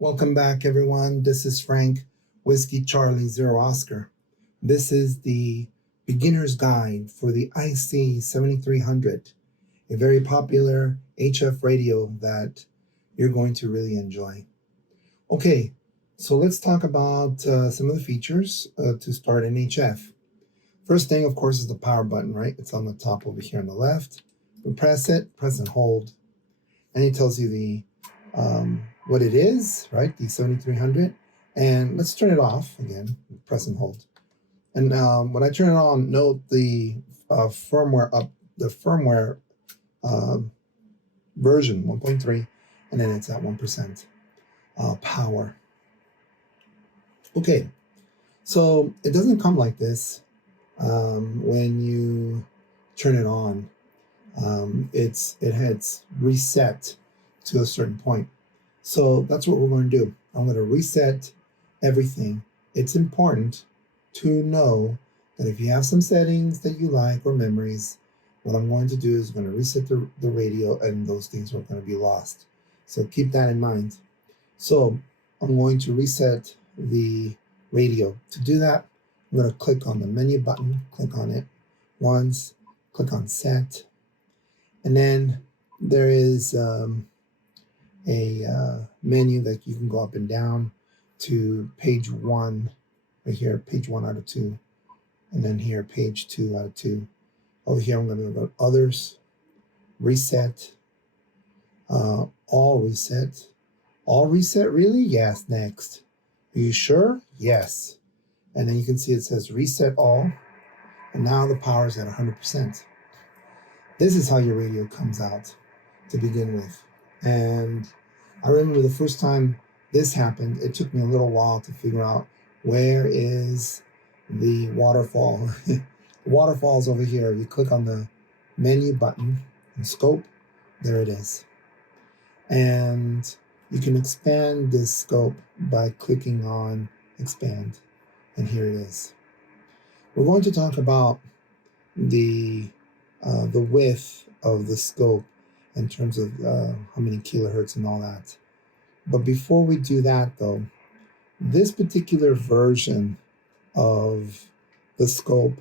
Welcome back, everyone. This is Frank, Whiskey Charlie Zero Oscar. This is the beginner's guide for the IC 7300, a very popular HF radio that you're going to really enjoy. Okay, so let's talk about some of the features to start an HF. First thing, of course, is the power button, right? It's on the top over here on the left. We press it, press and hold, and it tells you the what it is, right? The 7300. And let's turn it off again, press and hold. And when I turn it on, note the firmware version 1.3, and then it's at 1% power. Okay, so it doesn't come like this when you turn it on. It has reset to a certain point. So that's what we're going to do. I'm going to reset everything. It's important to know that if you have some settings that you like or memories, what I'm going to do is I'm going to reset the radio, and those things are going to be lost. So keep that in mind. So I'm going to reset the radio. To do that, I'm going to click on the menu button, click on it once, click on set, and then there is a menu that you can go up and down to page 1, right here, page 1 out of 2, and then here, page 2 out of 2. Over here, I'm going to go to others, reset, all reset. All reset, really? Yes, next. Are you sure? Yes. And then you can see it says reset all, and now the power is at 100%. This is how your radio comes out to begin with. And I remember the first time this happened, it took me a little while to figure out where is the waterfall. The waterfall's over here. You click on the menu button and scope, there it is. And you can expand this scope by clicking on expand, and here it is. We're going to talk about the width of the scope in terms of how many kilohertz and all that. But before we do that, though, this particular version of the scope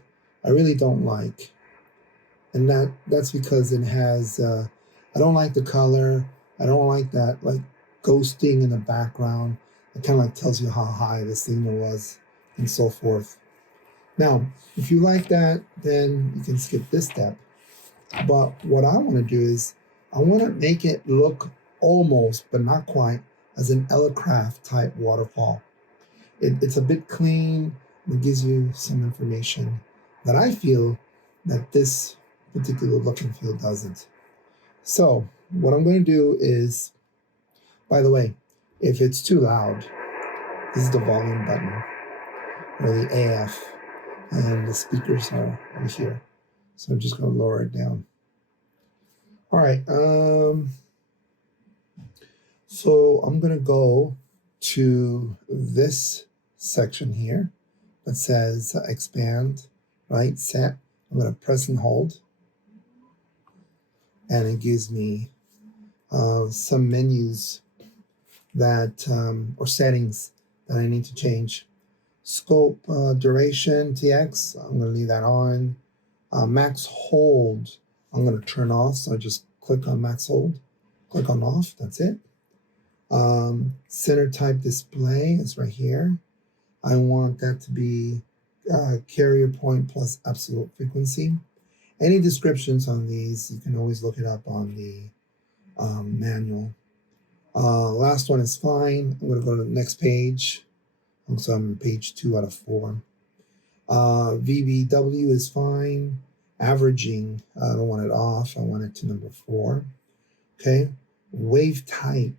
I really don't like. And that's because it has, I don't like the color. I don't like that like ghosting in the background. It kind of like tells you how high the signal was and so forth. Now, if you like that, then you can skip this step. But what I want to do is I want to make it look almost, but not quite, as an Elecraft type waterfall. It's a bit clean. It gives you some information that I feel that this particular look and feel doesn't. So what I'm going to do is, by the way, if it's too loud, this is the volume button, or the AF, and the speakers are over here. So I'm just going to lower it down. All right, so I'm going to go to this section here that says expand, right, set. I'm going to press and hold, and it gives me some menus that, or settings that I need to change. Scope duration, TX, I'm going to leave that on. Max hold, I'm going to turn off, so I just click on max hold, click on off, that's it. Center type display is right here. I want that to be carrier point plus absolute frequency. Any descriptions on these, you can always look it up on the manual. Last one is fine. I'm going to go to the next page. So I'm on page 2 out of 4. VBW is fine. Averaging, I don't want it off. I want it to number 4. Okay. Wave type,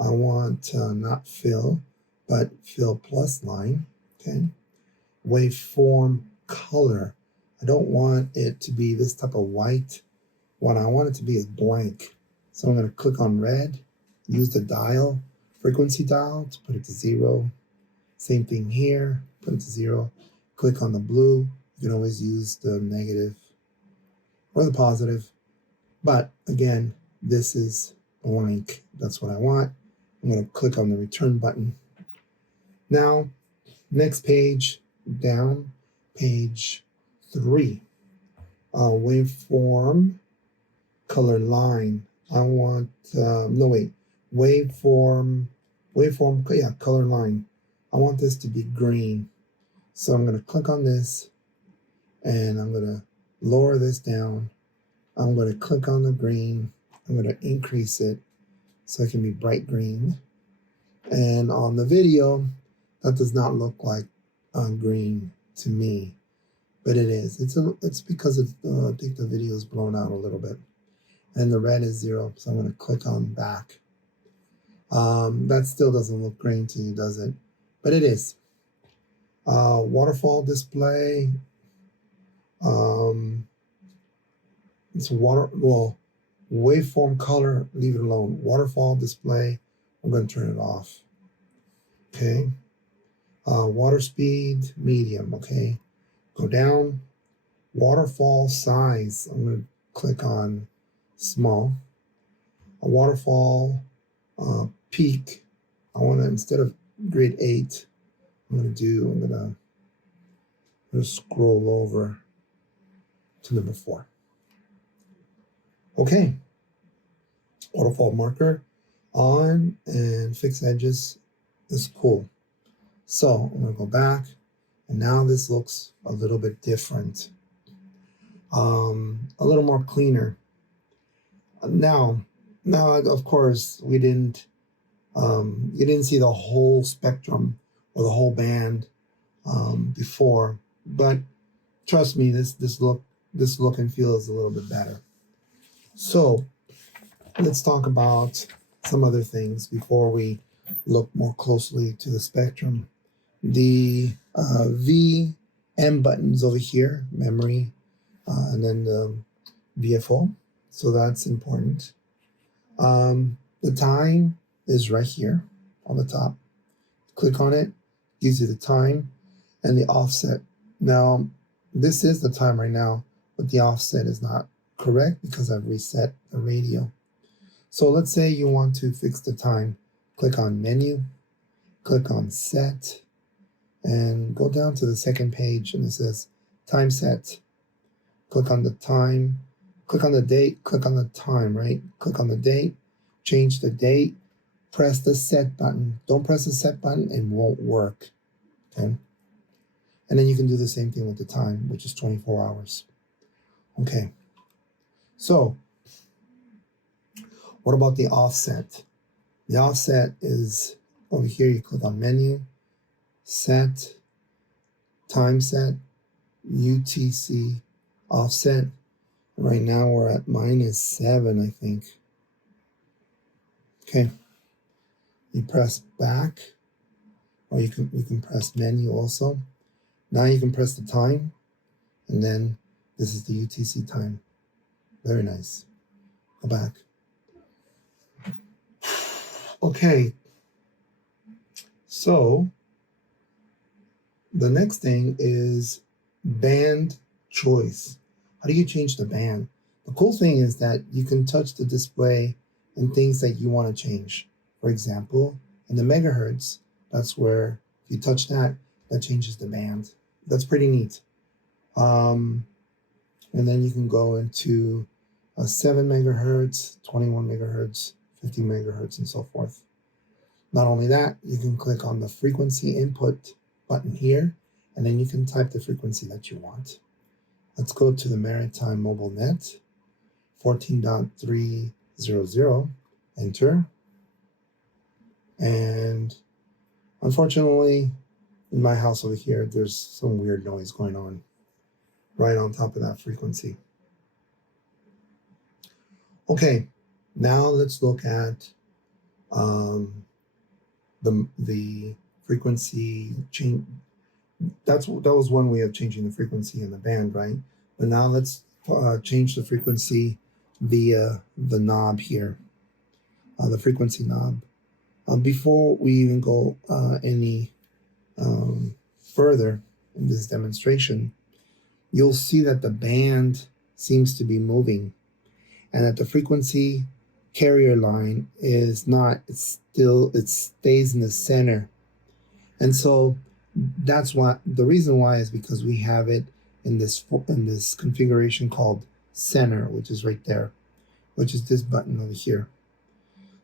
I want not fill, but fill plus line. Okay. Waveform color, I don't want it to be this type of white. What I want it to be is blank. So I'm going to click on red, use the dial, frequency dial to put it to 0. Same thing here, put it to 0. Click on the blue. You can always use the negative or the positive. But again, this is blank. That's what I want. I'm going to click on the return button. Now, next page down, page 3. Waveform color line. I want, waveform, yeah, color line. I want this to be green. So I'm going to click on this and I'm going to lower this down. I'm going to click on the green. I'm going to increase it so it can be bright green. And on the video, that does not look like green to me, but it is. It's because of, I think the video is blown out a little bit. And the red is 0, so I'm going to click on back. That still doesn't look green to you, does it? But it is. Waterfall display. It's waveform color, leave it alone. Waterfall display, I'm going to turn it off. Okay. Water speed, medium. Okay. Go down. Waterfall size, I'm going to click on small. A waterfall peak, I want to, instead of grid 8, I'm going to scroll over to number 4. Okay. Waterfall marker on and fixed edges is cool. So I'm going to go back, and now this looks a little bit different. A little more cleaner. Now, of course, you didn't see the whole spectrum or the whole band before, but trust me, this look and feel is a little bit better. So let's talk about some other things before we look more closely to the spectrum. The VM buttons over here, memory, and then the VFO. So that's important. The time is right here on the top. Click on it, gives you the time and the offset. Now, this is the time right now, but the offset is not correct because I've reset the radio. So let's say you want to fix the time. Click on menu, click on set, and go down to the second page and it says time set. Click on the time, click on the date, click on the time, right? Click on the date, change the date, press the set button. Don't press the set button, it won't work, okay? And then you can do the same thing with the time, which is 24 hours. Okay, so what about the offset? The offset is over here. You click on menu, set, time set, UTC offset. Right now we're at -7, I think. Okay. You press back, or you can press menu also. Now you can press the time, and then this is the UTC time. Very nice. Go back. Okay. So the next thing is band choice. How do you change the band? The cool thing is that you can touch the display and things that you want to change. For example, in the megahertz, that's where if you touch that, that changes the band. That's pretty neat. And then you can go into 7 megahertz, 21 megahertz, 50 megahertz, and so forth. Not only that, you can click on the frequency input button here, and then you can type the frequency that you want. Let's go to the Maritime Mobile Net, 14.300, enter. And unfortunately, in my house over here, there's some weird noise going on right on top of that frequency. Okay, now let's look at the frequency change. That was one way of changing the frequency in the band, right? But now let's change the frequency via the knob here, the frequency knob. Before we even go any further in this demonstration, you'll see that the band seems to be moving and that the frequency carrier line is not, it stays in the center. And so that's why, the reason why is because we have it in this configuration called center, which is right there, which is this button over here.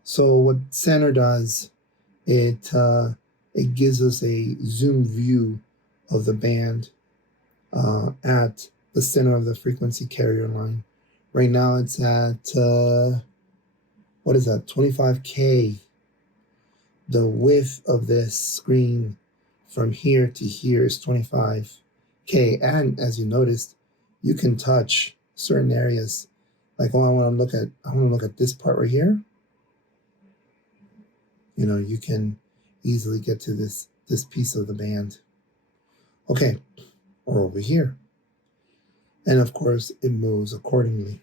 So what center does, it gives us a zoom view of the band at the center of the frequency carrier line. Right now it's at, what is that, 25K. The width of this screen from here to here is 25K. And as you noticed, you can touch certain areas. Like, oh, I want to look at this part right here. You know, you can easily get to this piece of the band. Okay, or over here. And of course, it moves accordingly.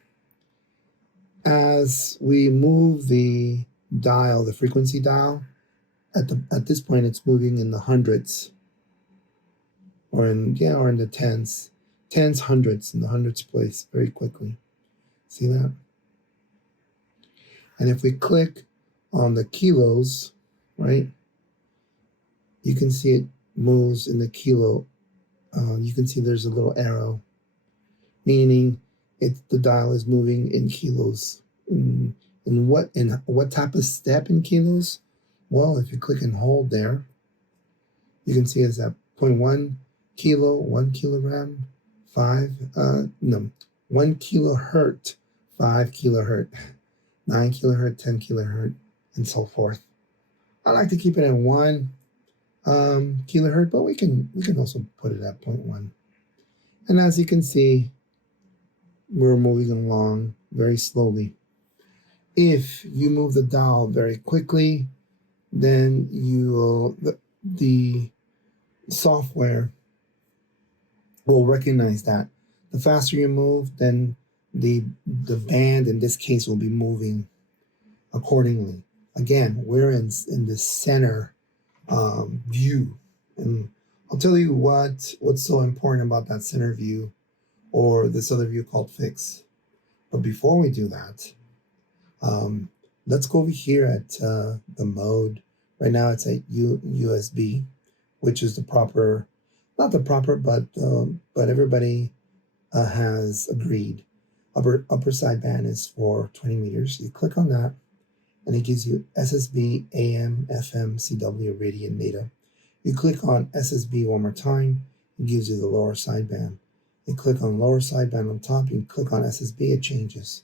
As we move the dial, the frequency dial, at this point, it's moving in the hundreds, or in the tens, hundreds, in the hundreds place very quickly. See that? And if we click on the kilos, right, you can see it moves in the kilo. You can see there's a little arrow, meaning the dial is moving in kilos. In what type of step in kilos? Well, if you click and hold there, you can see it's at 0.1 kilo, 1 kilogram, 1 kilohertz, 5 kilohertz, 9 kilohertz, 10 kilohertz, and so forth. I like to keep it at 1 kilohertz, but we can also put it at 0.1. And as you can see, we're moving along very slowly. If you move the dial very quickly, then the software will recognize that. The faster you move, then the band in this case will be moving accordingly. Again, we're in the center view, and I'll tell you what's so important about that center view, or this other view called fix. But before we do that, let's go over here at the mode. Right now it's at USB, which is the proper, not the proper, but everybody has agreed. Upper sideband is for 20 meters. You click on that, and it gives you SSB, AM, FM, CW, radio, and data. You click on SSB one more time, it gives you the lower sideband. You click on lower sideband on top, you click on SSB, it changes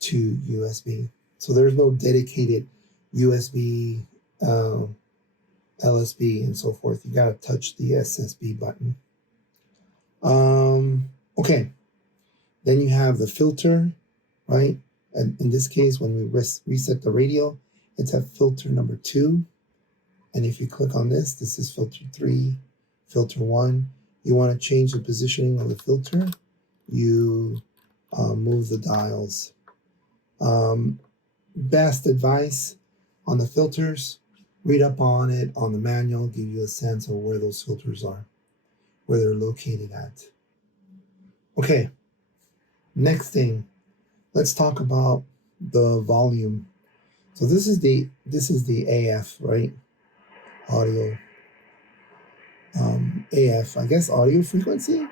to USB. So there's no dedicated USB, LSB, and so forth. You gotta touch the SSB button. Okay, then you have the filter, right? And in this case, when we reset the radio, it's at filter number 2. And if you click on this is filter 3, filter 1. You want to change the positioning of the filter, you move the dials. Best advice on the filters, read up on it on the manual, give you a sense of where those filters are, where they're located at. Okay, next thing, let's talk about the volume. So this is the AF, right? Audio. AF, I guess audio frequency?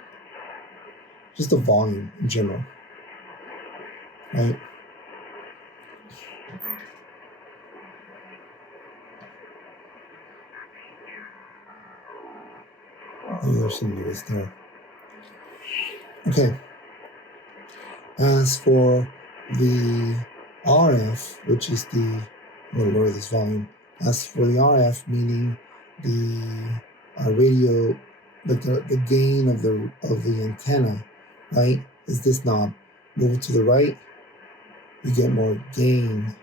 Just the volume in general, right? Maybe there's some noise there. Okay. As for the RF, which is I'm going to lower this volume. As for the RF, meaning the radio, but the gain of the antenna, right, is this knob. Move it to the right, you get more gain.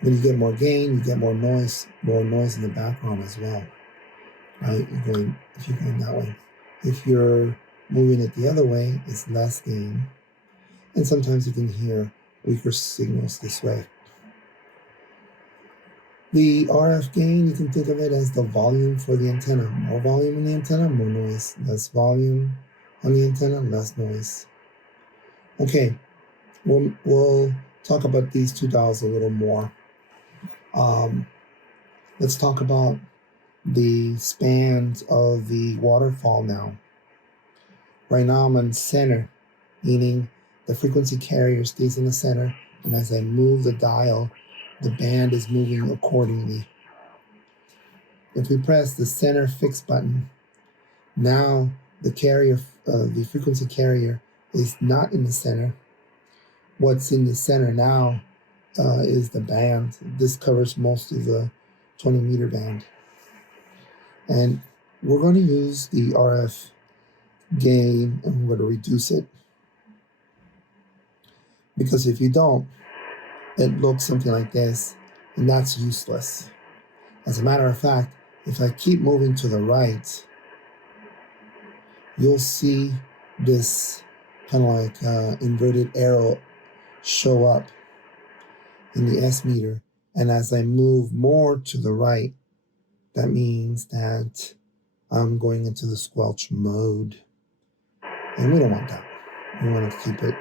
When you get more gain, you get more noise in the background as well, right? If you're going that way. If you're moving it the other way, it's less gain. And sometimes you can hear weaker signals this way. The RF gain, you can think of it as the volume for the antenna. More volume in the antenna, more noise. Less volume on the antenna, less noise. Okay, we'll talk about these two dials a little more. Let's talk about the spans of the waterfall now. Right now I'm in center, meaning the frequency carrier stays in the center, and as I move the dial, the band is moving accordingly. If we press the center fix button, now the carrier, the frequency carrier is not in the center. What's in the center now is the band. This covers most of the 20 meter band. And we're going to use the RF gain and we're going to reduce it. Because if you don't, it looks something like this, and that's useless. As a matter of fact, if I keep moving to the right, you'll see this kind of like inverted arrow show up in the S meter. And as I move more to the right, that means that I'm going into the squelch mode. And we don't want that. We want to keep it.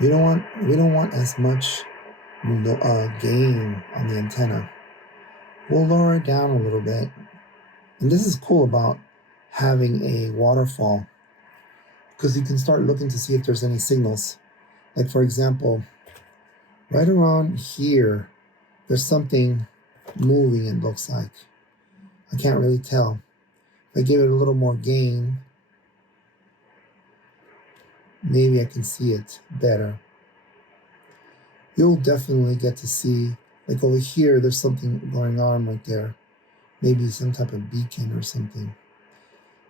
We don't want as much gain on the antenna. We'll lower it down a little bit. And this is cool about having a waterfall, because you can start looking to see if there's any signals. Like for example, right around here, there's something moving, it looks like. I can't really tell. If I give it a little more gain, maybe I can see it better. You'll definitely get to see, like over here, there's something going on right there. Maybe some type of beacon or something.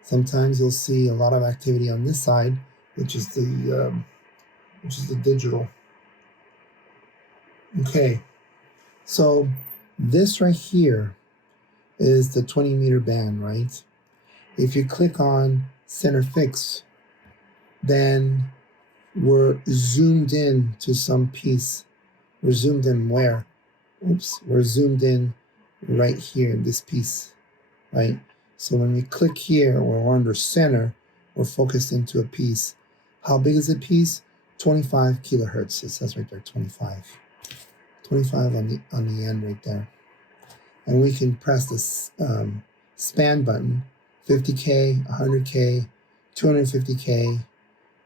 Sometimes you'll see a lot of activity on this side, which is the digital. Okay, so this right here is the 20 meter band, right? If you click on center fix, then we're zoomed in to some piece. We're zoomed in where? Oops, we're zoomed in right here in this piece, right? So when we click here, or we're under center, we're focused into a piece. How big is a piece? 25 kilohertz. It says right there, 25. 25 on the end right there. And we can press this span button, 50K, 100K, 250K,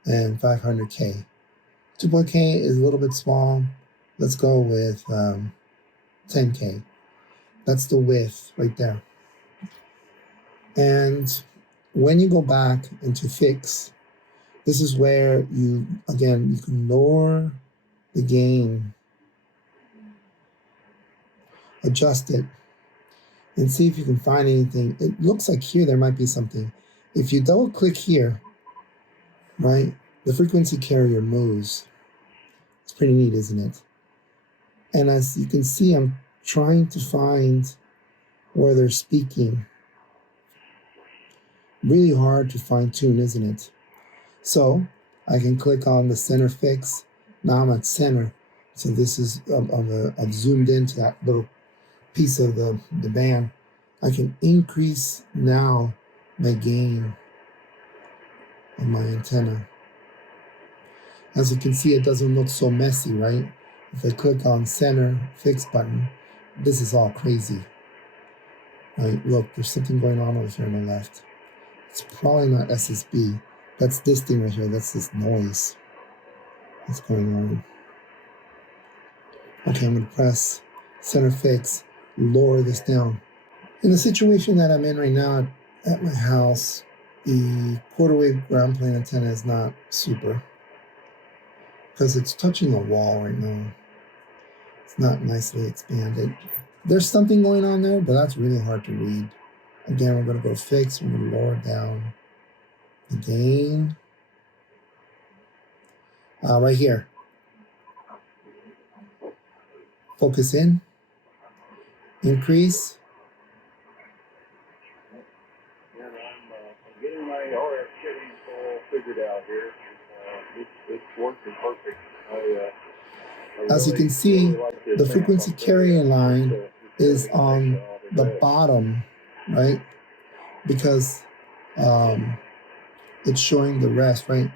and 500K. 2.K is a little bit small. Let's go with 10K. That's the width right there. And when you go back into fix, this is where you can lower the gain, adjust it, and see if you can find anything. It looks like here there might be something. If you double click here, right, the frequency carrier moves. It's pretty neat, isn't it? And as you can see, I'm trying to find where they're speaking. Really hard to fine tune, isn't it? So I can click on the center fix. Now I'm at center. So this is, I've zoomed into that little piece of the band. I can increase now my gain of my antenna. As you can see, it doesn't look so messy, right? If I click on center fix button, this is all crazy. Right? Look, there's something going on over here on the left. It's probably not SSB. That's this thing right here. That's this noise that's going on. Okay, I'm going to press center fix, lower this down. In the situation that I'm in right now at my house, the quarter wave ground plane antenna is not super, because it's touching the wall right now. It's not nicely expanded. There's something going on there, but that's really hard to read. Again, we're going to go fix. We're going to lower down the gain. Right here. Focus in. Increase. I'm getting my RF settings all figured out here. It's working perfect. As you can see, the frequency carrier line is on the bottom, right? Because it's showing the rest, right?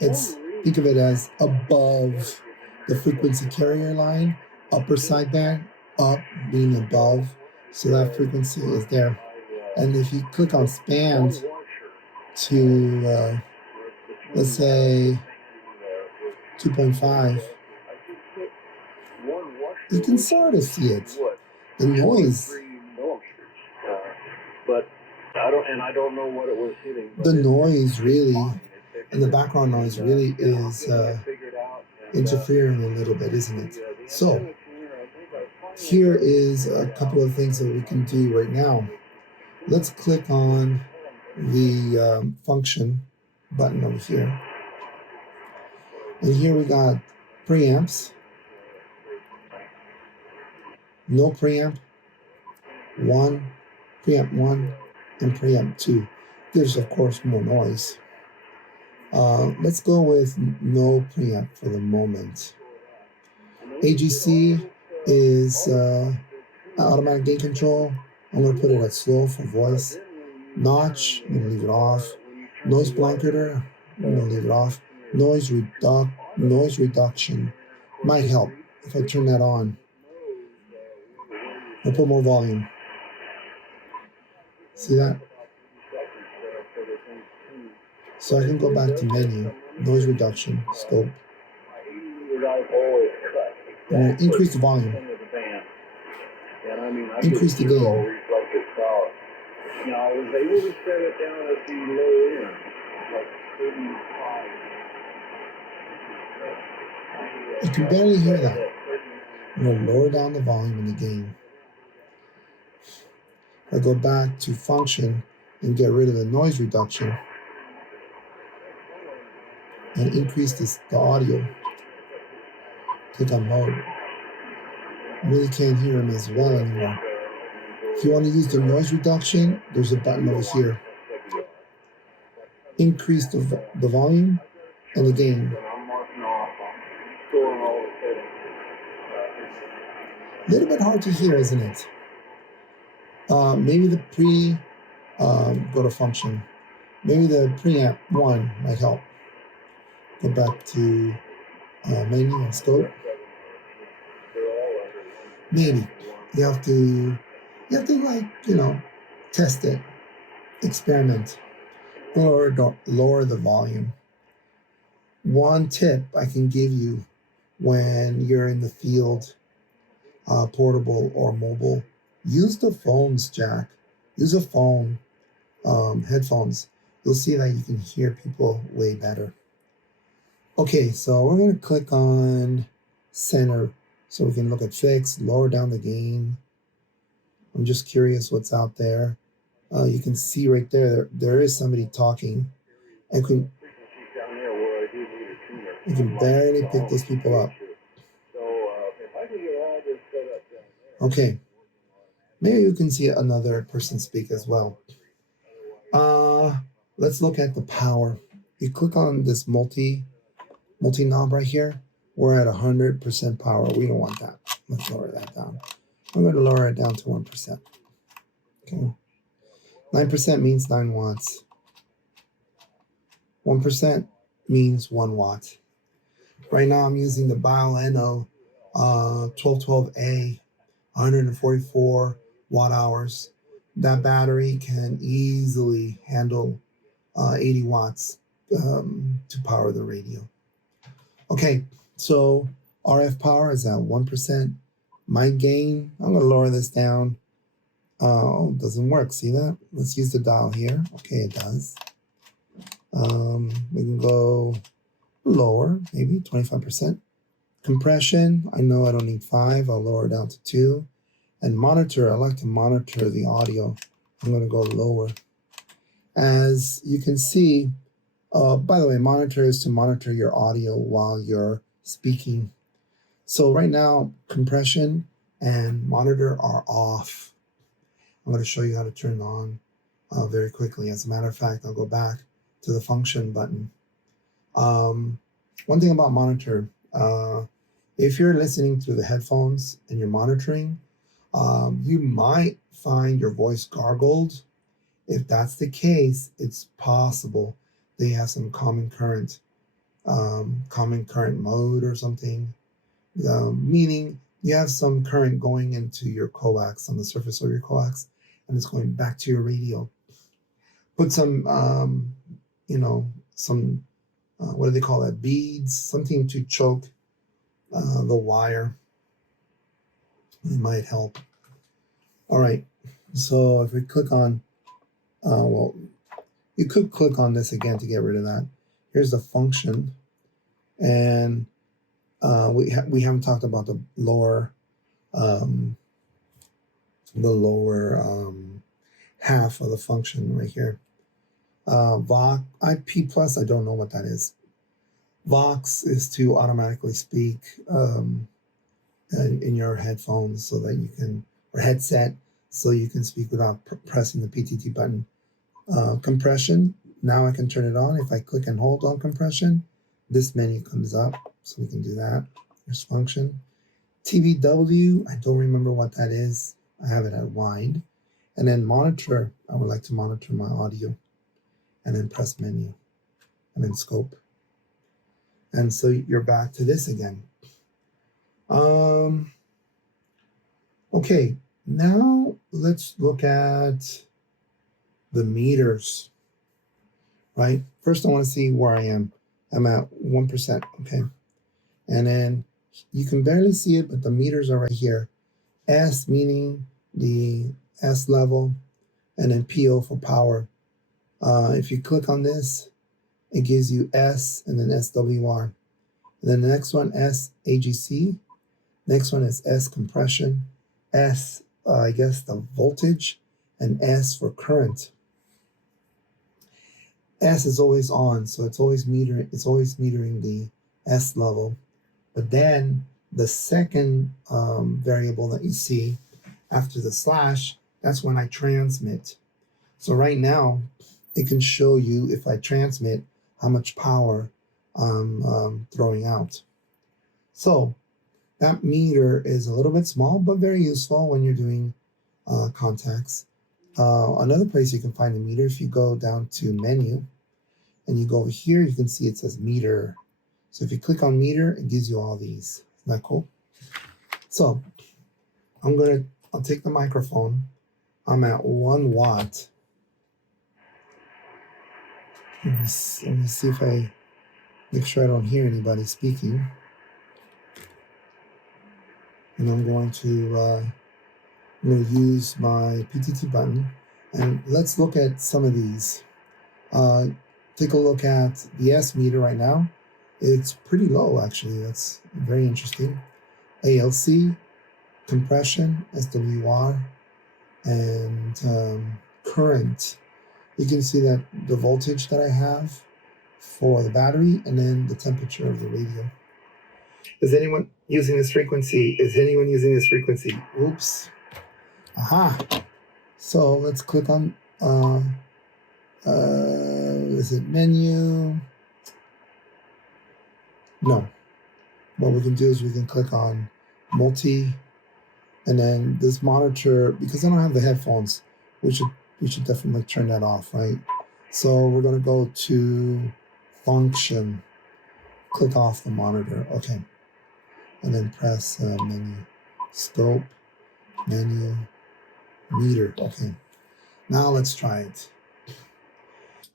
Think of it as above the frequency carrier line, upper sideband, up being above. So that frequency is there. And if you click on span to, let's say, 2.5, you can sort of see it. The noise. But I don't know what it was hitting. The noise really, and the background noise really is interfering a little bit, isn't it? So here is a couple of things that we can do right now. Let's click on the function button over here. And here we got preamps, no preamp, preamp 1, and preamp 2. Gives, of course, more noise. Let's go with no preamp for the moment. AGC is automatic gain control. I'm going to put it at slow for voice. Notch, I'm going to leave it off. Noise blanketer, I'm going to leave it off. Noise reduction might help if I turn that on. I'll put more volume. See that? So I can go back to menu, noise reduction, scope. I'm going to increase the volume. Increase the gain. Now I was able to set it down at the low end, like 35. You can barely hear that. I'm going to lower down the volume and the gain. I go back to function and get rid of the noise reduction and increase the audio. Click on mode. I really can't hear him as well anymore. If you want to use the noise reduction, there's a button over here. Increase the volume and the gain. A little bit hard to hear, isn't it? Maybe the go to function. Maybe the preamp 1 might help. Go back to menu and scope. Maybe you have to test it, experiment, or lower the volume. One tip I can give you when you're in the field, portable or mobile, use the phone's jack. Use a phone, headphones. You'll see that you can hear people way better. Okay, so we're going to click on center so we can look at fix, lower down the gain. I'm just curious what's out there. You can see right there is somebody talking. And you can barely pick those people up. Okay, maybe you can see another person speak as well. Let's look at the power. You click on this multi knob right here. We're at 100% power. We don't want that. Let's lower that down. I'm going to lower it down to 1%. Okay. 9% means 9 watts. 1% means 1 watt. Right now I'm using the Bio-Eno 1212A, 144 watt hours. That battery can easily handle 80 watts to power the radio. Okay, so RF power is at 1%. My gain, I'm going to lower this down. Oh, doesn't work. See that? Let's use the dial here. Okay, it does. We can go lower, maybe 25%. Compression, I know I don't need 5. I'll lower it down to 2. And monitor, I like to monitor the audio. I'm going to go lower. As you can see, by the way, monitor is to monitor your audio while you're speaking. So right now, compression and monitor are off. I'm going to show you how to turn it on very quickly. As a matter of fact, I'll go back to the function button. One thing about monitor, if you're listening through the headphones and you're monitoring, you might find your voice gargled. If that's the case, it's possible they have some common current mode or something. meaning you have some current going into your coax on the surface of your coax, and it's going back to your radio. Put some, some, what do they call that? Beads, something to choke the wire. It might help. All right. So if we click on, you could click on this again to get rid of that. Here's the function, and we haven't talked about the lower half of the function right here. Vox IP plus, I don't know what that is. Vox is to automatically speak in your headphones so that you can, or headset, so you can speak without pressing the PTT button. Compression, now I can turn it on. If I click and hold on compression, this menu comes up, so we can do that. There's function. TVW, I don't remember what that is. I have it at wide. And then monitor, I would like to monitor my audio. And then press menu. And then scope. And so you're back to this again. Okay, now let's look at the meters, right? First, I want to see where I am. I'm at 1%, okay? And then you can barely see it, but the meters are right here. S meaning the S level, and then PO for power. If you click on this, it gives you S and then SWR. And then the next one, S AGC. Next one is S compression. S, I guess the voltage, and S for current. S is always on, so it's always metering the S level. But then the second variable that you see after the slash, that's when I transmit. So right now, it can show you, if I transmit, how much power I'm throwing out. So that meter is a little bit small, but very useful when you're doing contacts. Another place you can find a meter, if you go down to menu, and you go over here, you can see it says meter. So if you click on meter, it gives you all these. Isn't that cool? So I'll take the microphone. I'm at 1 watt. Let me see if I make sure I don't hear anybody speaking. And I'm going to use my PTT button. And let's look at some of these. Take a look at the S meter right now. It's pretty low, actually. That's very interesting. ALC, compression, SWR, and current. You can see that the voltage that I have for the battery, and then the temperature of the radio. Is anyone using this frequency? Is anyone using this frequency? Oops. Aha. So let's click on, is it menu? No. What we can do is we can click on multi, and then this monitor, because I don't have the headphones, we should definitely turn that off, right? So we're gonna go to function, click off the monitor, okay. And then press menu, scope, menu, meter, okay. Now let's try it.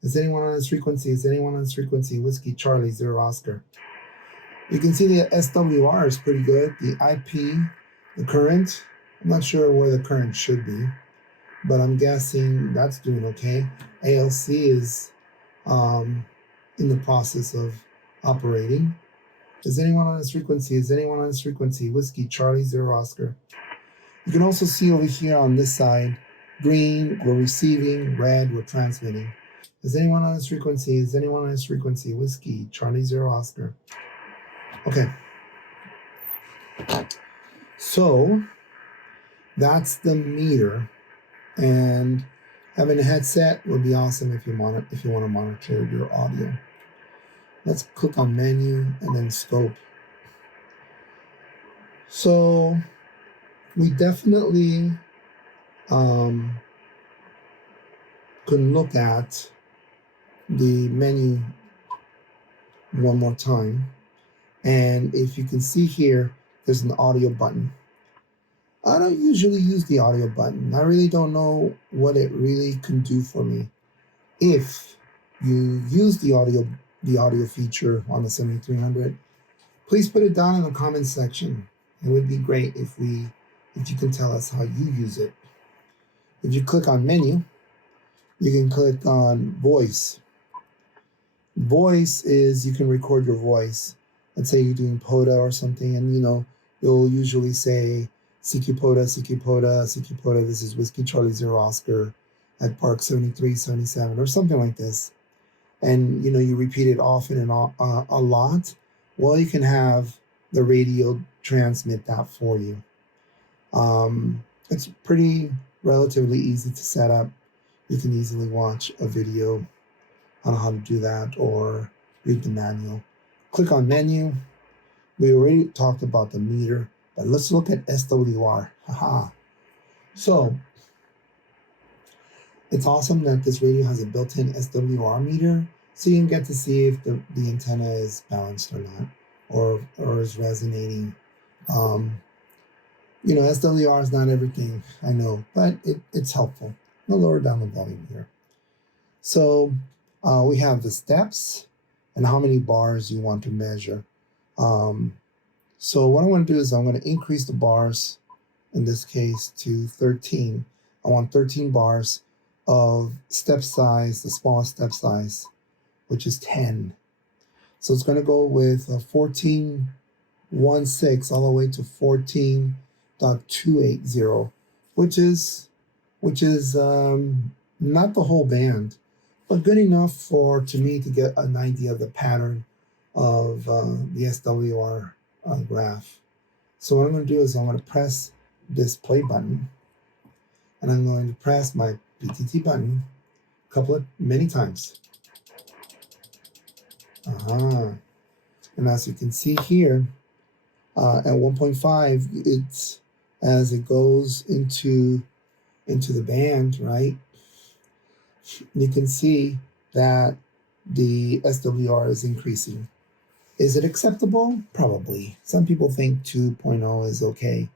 Is anyone on this frequency? Is anyone on this frequency? Whiskey, Charlie, 0 Oscar. You can see the SWR is pretty good. The IP, the current, I'm not sure where the current should be, but I'm guessing that's doing okay. ALC is in the process of operating. Is anyone on this frequency? Is anyone on this frequency? Whiskey, Charlie, 0 Oscar. You can also see over here on this side, green, we're receiving, red, we're transmitting. Is anyone on this frequency? Is anyone on this frequency? Whiskey, Charlie, 0 Oscar. Okay. So that's the meter, and having a headset would be awesome if you want to monitor your audio. Let's click on menu and then scope. So we definitely can look at the menu one more time. And if you can see here, there's an audio button. I don't usually use the audio button. I really don't know what it really can do for me. If you use the audio feature on the 7300, please put it down in the comments section. It would be great if you can tell us how you use it. If you click on menu, you can click on voice. Voice is you can record your voice. Let's say you're doing PODA or something, and you'll usually say CQ PODA, CQ PODA, CQ PODA, this is Whiskey Charlie Zero Oscar at Park 7377 or something like this. And you repeat it often and a lot. Well, you can have the radio transmit that for you. It's pretty relatively easy to set up. You can easily watch a video on how to do that or read the manual. Click on menu. We already talked about the meter, but let's look at SWR. Haha. So it's awesome that this radio has a built-in SWR meter, so you can get to see if the antenna is balanced or not, or is resonating. SWR is not everything, I know, but it's helpful. I'll lower down the volume here. So we have the steps and how many bars you want to measure. So what I'm going to do is I'm going to increase the bars, in this case, to 13. I want 13 bars of step size, the smallest step size, which is 10. So it's going to go with 14.16 all the way to 14.280, which is not the whole band, but good enough to me to get an idea of the pattern of the SWR graph. So what I'm going to do is I'm going to press this play button, and I'm going to press my PTT button many times. And as you can see here, at 1.5, it's as it goes into the band, right? You can see that the SWR is increasing. Is it acceptable? Probably. Some people think 2.0 is okay,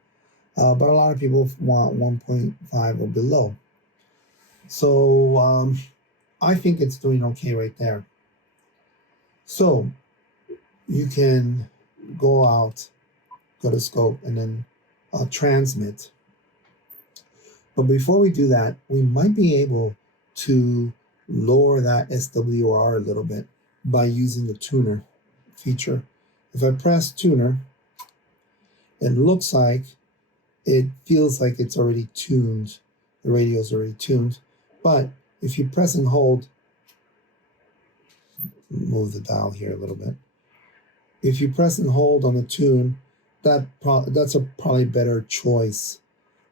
but a lot of people want 1.5 or below. So I think it's doing okay right there. So you can go to scope, and then transmit. But before we do that, we might be able to lower that SWR a little bit by using the tuner feature. If I press tuner, it feels like it's already tuned. The radio is already tuned. But if you press and hold, move the dial here a little bit. If you press and hold on the tune, that's a probably better choice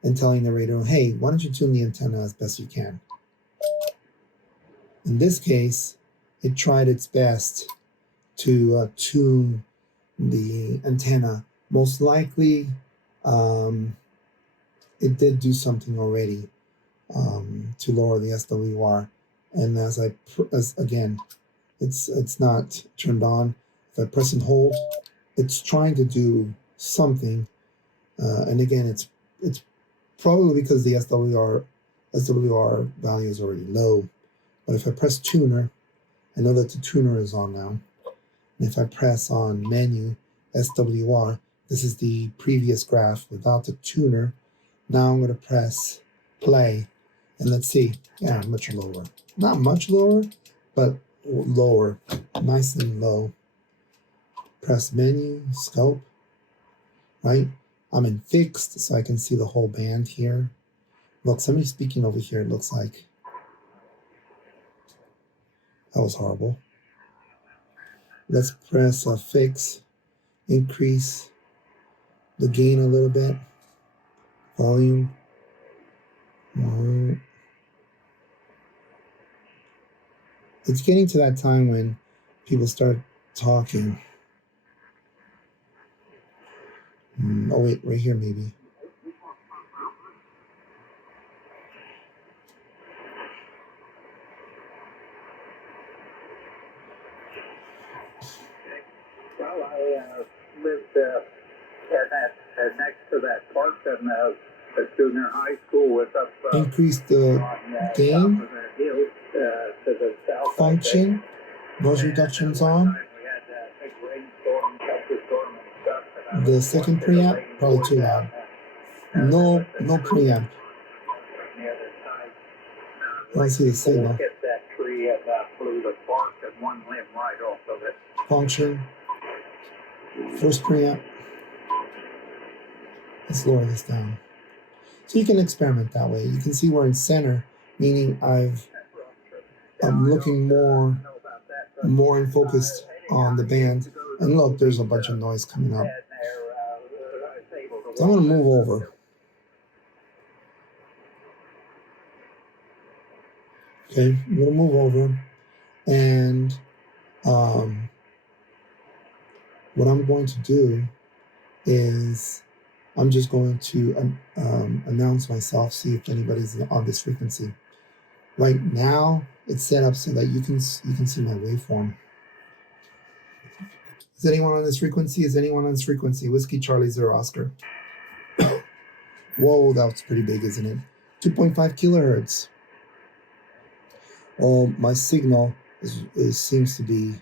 than telling the radio, hey, why don't you tune the antenna as best you can? In this case, it tried its best to tune the antenna. Most likely, it did do something already to lower the SWR. And again, it's not turned on. If I press and hold, it's trying to do something. And again, it's probably because the SWR value is already low. But if I press tuner, I know that the tuner is on now. And if I press on menu, SWR, this is the previous graph without the tuner. Now I'm going to press play. And let's see. Yeah, much lower. Not much lower, but lower. Nice and low. Press menu, scope. Right? I'm in fixed, so I can see the whole band here. Look, somebody's speaking over here, it looks like. That was horrible. Let's press fix, increase the gain a little bit, volume. It's getting to that time when people start talking. Oh wait, right here maybe. Well, I lived And next to that park in the junior high school was up Increase the on gain, top of that hill to the south. I think. function, noise reductions on. We had a big rainstorm, thunderstorm, and stuff. And I The was second watching the preamp, rain probably pour too down, loud. No preamp. on the other side. Let's see the signal. Hit that tree and blew the bark and one limb right off of it. Function, first preamp. Let's lower this down. So you can experiment that way. You can see we're in center, meaning I'm looking more in focused on the band. And look, there's a bunch of noise coming up. So I'm gonna move over. Okay, I'm gonna move over, and what I'm going to do is I'm just going to announce myself, see if anybody's on this frequency. Right now, it's set up so that you can see my waveform. Is anyone on this frequency? Is anyone on this frequency? Whiskey Charlie 0 Oscar. Whoa, that's pretty big, isn't it? 2.5 kilohertz. Well, my signal seems to be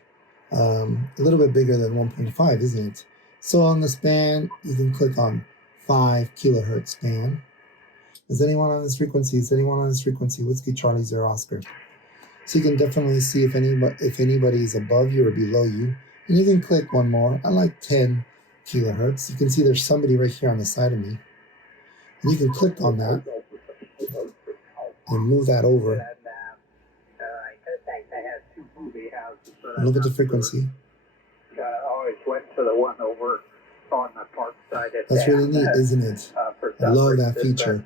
a little bit bigger than 1.5, isn't it? So on the span, you can click on 5 kilohertz span. Is anyone on this frequency? Is anyone on this frequency? Whiskey Charlie 0 Oscar. So you can definitely see if anybody is above you or below you. And you can click one more. I like 10 kilohertz. You can see there's somebody right here on the side of me. And you can click on that and move that over. And look at the frequency. I always went to the one over on the park side. That's really neat, isn't it? I love that feature.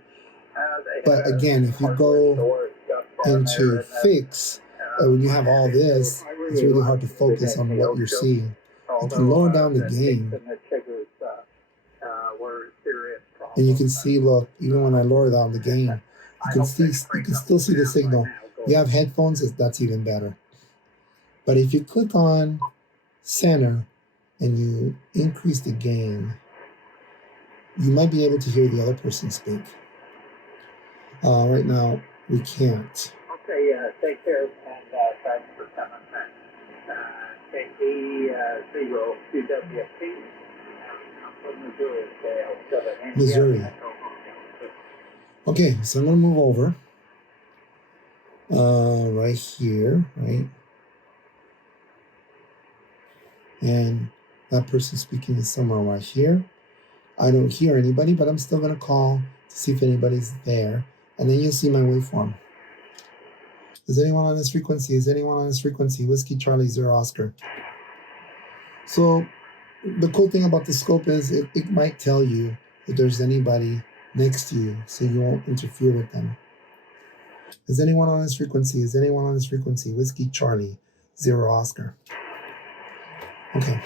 But again, if you go into fix, when you have all this, it's really hard to focus on what you're seeing. You can lower down the gain. And you can see, look, even when I lower down the gain, you can still see the signal. If you have headphones, that's even better. But if you click on center and you increase the gain, you might be able to hear the other person speak. Right now, we can't. Okay, take care and thanks for coming. KE0 QWP. Missouri. Okay, so I'm going to move over. Right here, right? And that person speaking is somewhere right here. I don't hear anybody, but I'm still going to call to see if anybody's there. And then you'll see my waveform. Is anyone on this frequency? Is anyone on this frequency? Whiskey Charlie 0 Oscar. So the cool thing about the scope is it might tell you if there's anybody next to you, so you won't interfere with them. Is anyone on this frequency? Is anyone on this frequency? Whiskey Charlie 0 Oscar. Okay.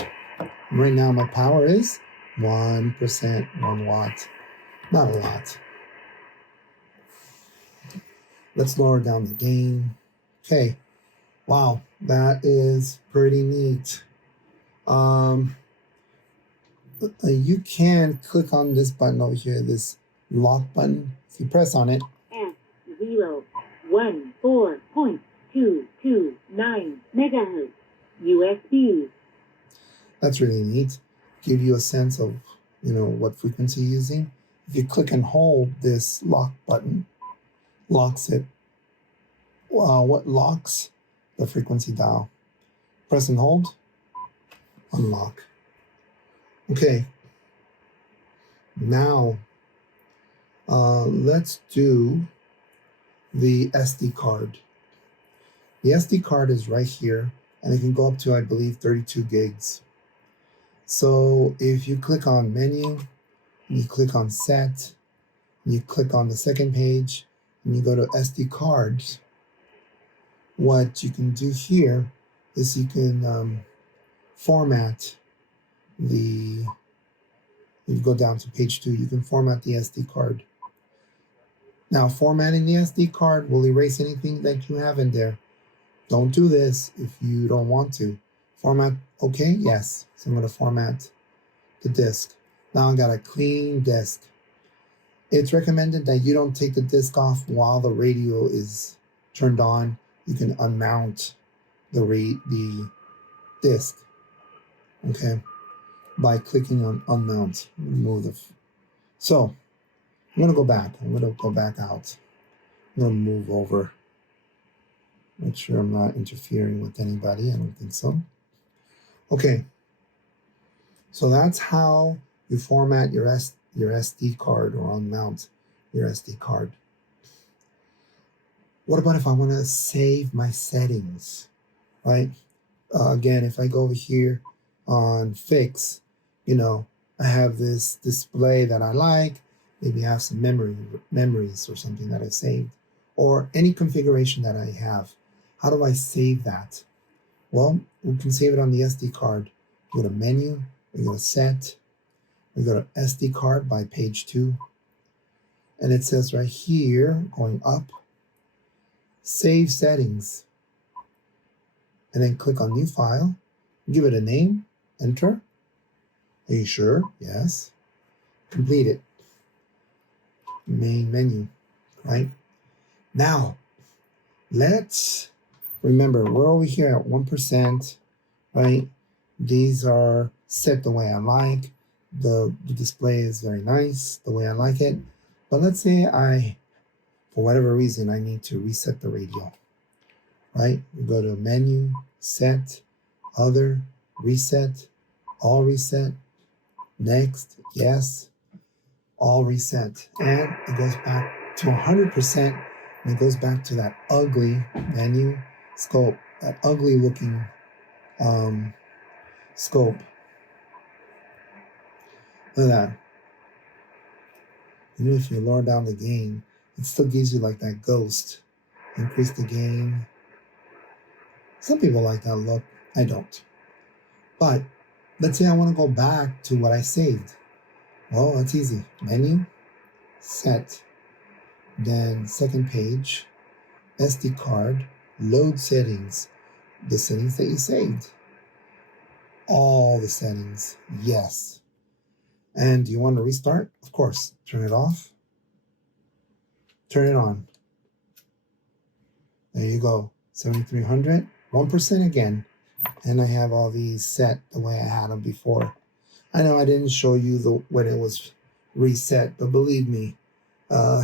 Right now my power is 1%, 1 watt. Not a lot. Let's lower down the gain. Okay. Wow, that is pretty neat. You can click on this button over here, this lock button. If you press on it, F014.229 megahertz USB. That's really neat. Give you a sense of, what frequency you're using. If you click and hold this lock button, locks it. What locks the frequency dial? Press and hold, unlock. Okay. Now, let's do the SD card. The SD card is right here, and it can go up to, I believe, 32 gigs. So if you click on menu, and you click on set, and you click on the second page, and you go to SD cards, what you can do here is you can format if you go down to page 2, you can format the SD card. Now, formatting the SD card will erase anything that you have in there. Don't do this if you don't want to. Format, okay? Yes. So I'm going to format the disk. Now I got a clean disk. It's recommended that you don't take the disk off while the radio is turned on. You can unmount the disk, okay, by clicking on unmount. So I'm gonna go back. I'm gonna go back out. I'm gonna move over. Make sure I'm not interfering with anybody. I don't think so. Okay. So that's how you format your SD card or unmount your SD card. What about if I want to save my settings, right? Again, if I go over here on fix, I have this display that I like. Maybe I have some memories or something that I saved, or any configuration that I have. How do I save that? Well, we can save it on the SD card. Go to menu, we go to set, we go to SD card by page 2, and it says right here, going up, save settings, and then click on new file, give it a name, enter. Are you sure? Yes. Complete it. Main menu, right? Now, let's remember, we're over here at 1%, right? These are set the way I like. The display is very nice, the way I like it. But let's say for whatever reason, I need to reset the radio, right? We go to menu, set, other, reset, all reset, next, yes, all reset. And it goes back to 100%, and it goes back to that ugly menu scope, that ugly looking scope. Look at that. Even if you lower down the gain, it still gives you like that ghost. Increase the gain. Some people like that look. I don't. But let's say I want to go back to what I saved. Well, that's easy. Menu, set, then second page, SD card, load settings, the settings that you saved. All the settings, yes. And do you want to restart? Of course. Turn it off. Turn it on. There you go. 7300, 1% again. And I have all these set the way I had them before. I know I didn't show you when it was reset, but believe me, all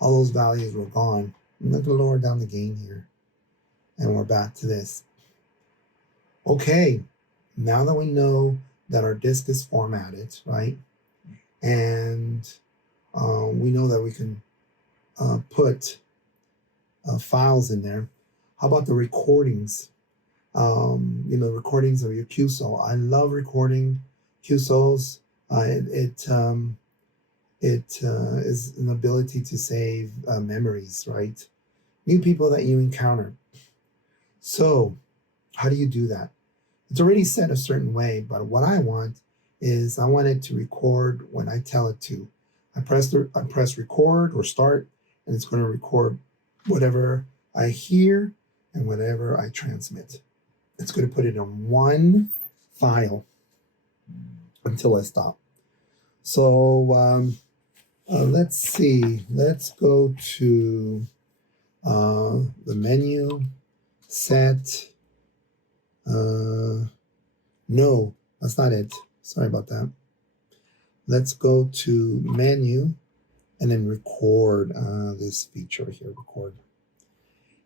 those values were gone. I'm not going to lower down the gain here. And we're back to this. Okay, now that we know that our disk is formatted, right? And we know that we can put files in there. How about the recordings? Recordings of your QSO. I love recording QSOs. It is an ability to save memories, right? New people that you encounter. So how do you do that? It's already set a certain way, but what I want is I want it to record when I tell it to. I press record or start, and it's going to record whatever I hear and whatever I transmit. It's going to put it in one file until I stop. So let's see. Let's go to the menu, set. No, that's not it. Sorry about that. Let's go to menu and then record this feature here, record.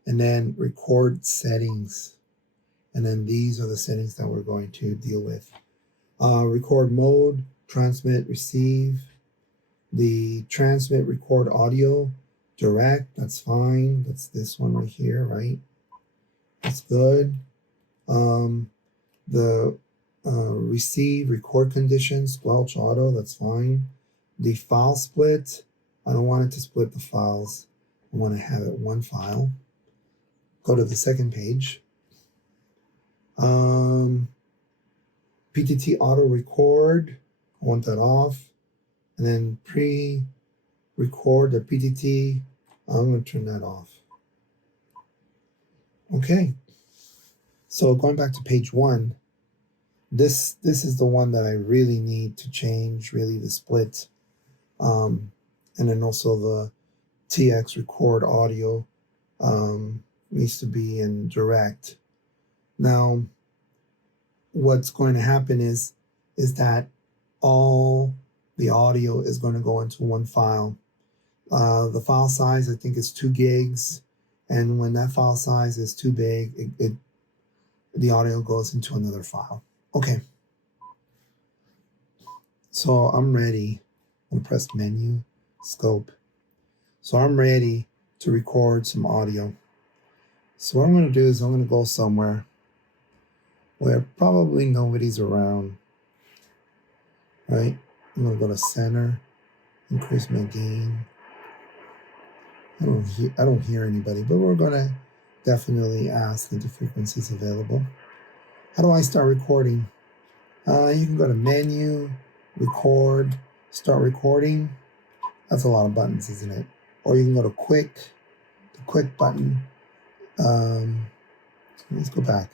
And then record settings. And then these are the settings that we're going to deal with. Record mode, transmit, receive. The transmit, record audio, direct, that's fine. That's this one right here, right? That's good. The receive, record conditions, squelch auto, that's fine. The file split, I don't want it to split the files. I want to have it one file. Go to the second page. PTT auto record, I want that off. And then pre-record the PTT, I'm going to turn that off. Okay. So going back to page 1, This is the one that I really need to change, really the split. And then also the TX record audio needs to be in direct. Now, what's going to happen is that all the audio is going to go into one file. The file size, I think, is 2 gigs. And when that file size is too big, the audio goes into another file. Okay. So I'm ready. I'm gonna press menu, scope. So I'm ready to record some audio. So what I'm going to do is I'm going to go somewhere where probably nobody's around, right? I'm going to go to center, increase my gain. I don't hear anybody, but we're going to definitely ask if the frequency is available. How do I start recording? You can go to menu, record, start recording. That's a lot of buttons, isn't it? Or you can go to quick, the quick button. Let's go back.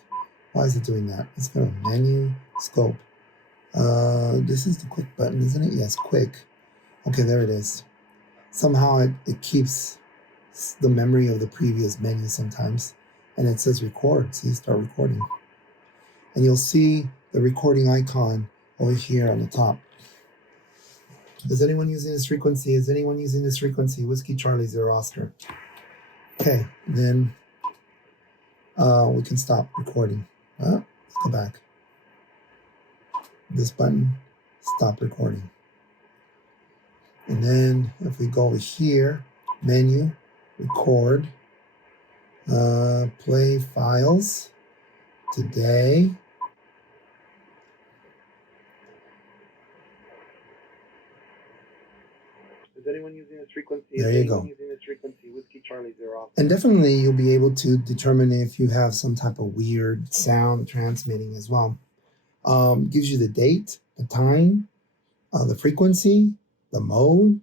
Why is it doing that? Let's go to menu, scope. This is the quick button, isn't it? Yes, quick. Okay, there it is. Somehow it keeps the memory of the previous menu sometimes. And it says record. See, start recording. And you'll see the recording icon over here on the top. Is anyone using this frequency? Is anyone using this frequency? Whiskey Charlie 0 Oscar. Okay, then we can stop recording. Let's go back. This button, stop recording. And then if we go over here, menu, record, play files, today. Is anyone using this frequency? There you go. Using this frequency? Whiskey Charlie 0. And definitely you'll be able to determine if you have some type of weird sound transmitting as well. Gives you the date, the time, the frequency, the mode.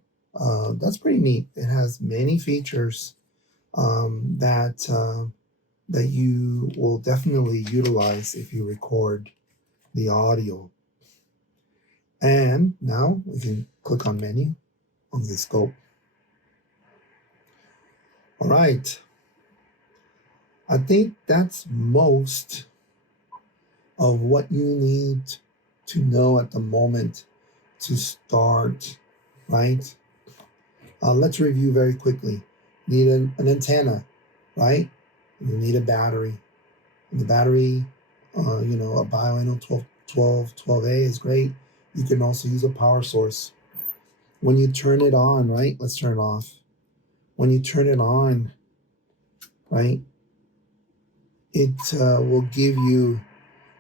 That's pretty neat. It has many features that you will definitely utilize if you record the audio. And now we can click on menu on the scope. All right. I think that's most of what you need to know at the moment to start, right? Let's review very quickly. You need an antenna, right? You need a battery. And the battery, a Bioenno 12A is great. You can also use a power source. When you turn it on, right? Let's turn it off. When you turn it on, right? It will give you,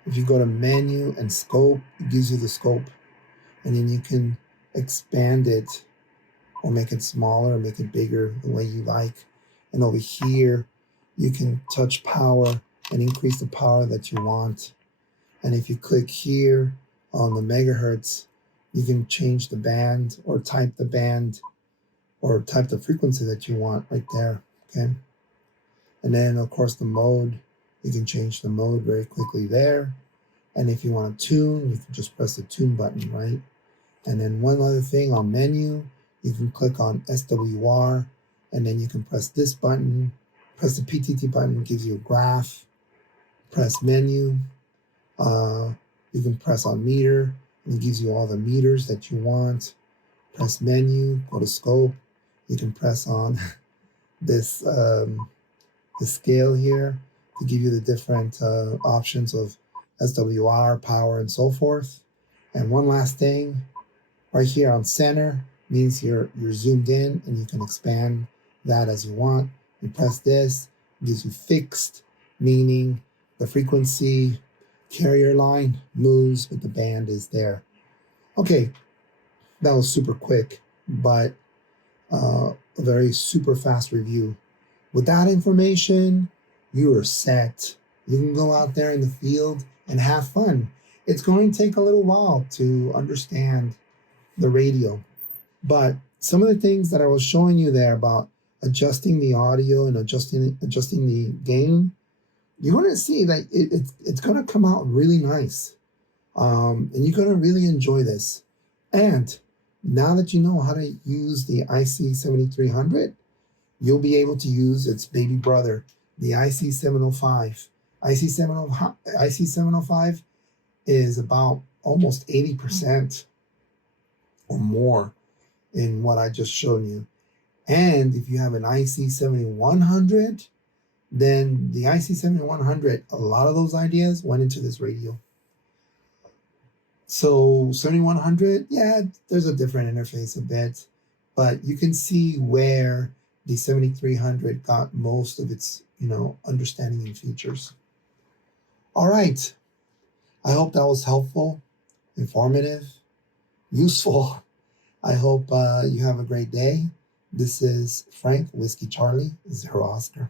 if you go to menu and scope, it gives you the scope. And then you can expand it or make it smaller or make it bigger the way you like. And over here, you can touch power and increase the power that you want. And if you click here on the megahertz, you can change the band or type the band or type the frequency that you want right there, okay? And then, of course, the mode, you can change the mode very quickly there. And if you want to tune, you can just press the tune button, right? And then one other thing on menu, you can click on SWR, and then you can press this button, press the PTT button, gives you a graph, press menu, you can press on meter, and it gives you all the meters that you want. Press menu, go to scope, you can press on this the scale here to give you the different options of SWR, power, and so forth. And one last thing, right here on center means you're zoomed in and you can expand that as you want. You press this, it gives you fixed, meaning the frequency carrier line moves, but the band is there. Okay, that was super quick, but a very super fast review. With that information, you are set. You can go out there in the field and have fun. It's going to take a little while to understand the radio, but some of the things that I was showing you there about adjusting the audio and adjusting the gain, you're going to see that it's going to come out really nice. And you're going to really enjoy this. And now that you know how to use the IC7300, you'll be able to use its baby brother, the IC705. IC705 is about almost 80% or more in what I just showed you. And if you have an IC7100, then the IC7100, a lot of those ideas went into this radio. So 7100, yeah, there's a different interface a bit, but you can see where the 7300 got most of its, understanding and features. All right. I hope that was helpful, informative, useful. I hope you have a great day. This is Frank, Whiskey Charlie, 0 Oscar.